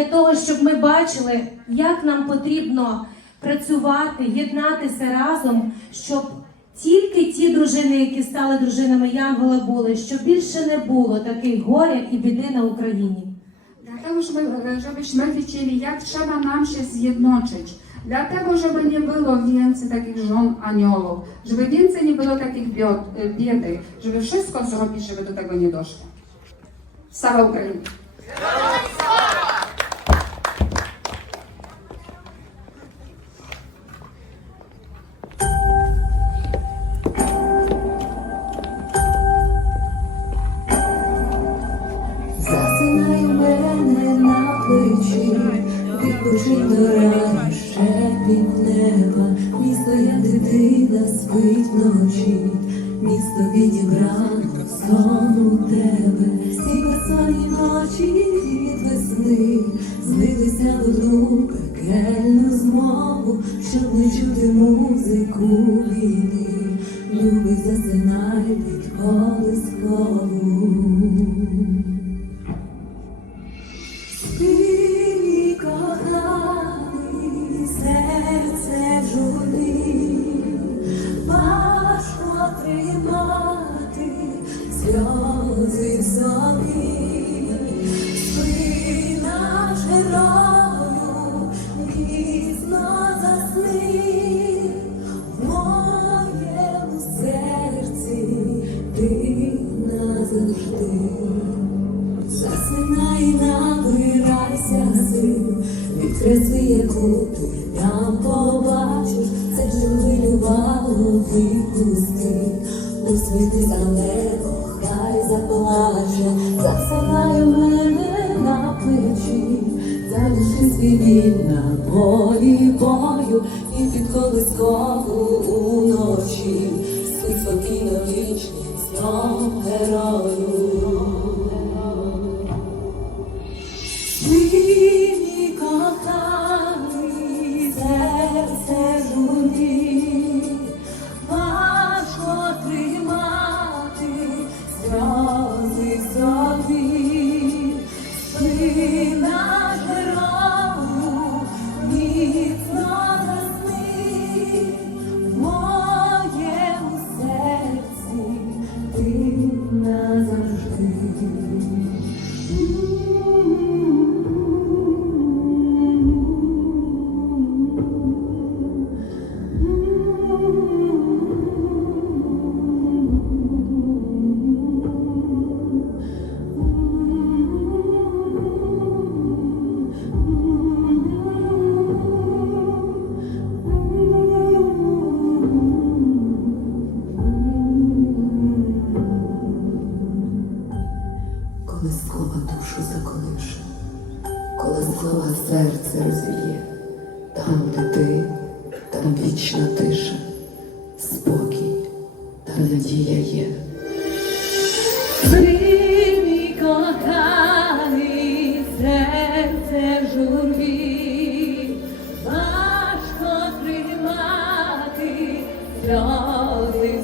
для того, щоб ми бачили, як нам потрібно працювати, єднатися разом, щоб тільки ті дружини, які стали дружинами Янгола, були, щоб більше не було таких горя і біди на Україні. Dlatego, żeby, żebyśmy wiedzieli, jak trzeba nam się zjednoczyć. Dlatego, żeby nie było więcej takich żon aniołów, żeby więcej nie było takich biedy, żeby wszystko zrobić, żeby do tego nie doszło. Sława Ukrainie! Відпочинь до рани, шепіт неба, місто я дитина спить вночі, місто відібрано сон тебе, всі безсонні ночі від весни, злилися в одну пекельну змову, щоб не чути музику війни, любий засинай під колискову. Тримати сльози в собі. Спи, наш герою, міцно засни, моєму серці ти назавжди. Засинай, набирайся сил, відкресли, яку ти там побачиш, це хвилювало відпусти, усміхнися в небо, хай заплаче, засинає мене на плечі, залиши свій біль на полі бою і під колискову уночі, спить спокійно вічним сном герою. душу заколише, коли слова серце розвіє, там, де ти, там вічна тиша, спокій та надія є. Прийми, коханий, серце в важко тримати сльози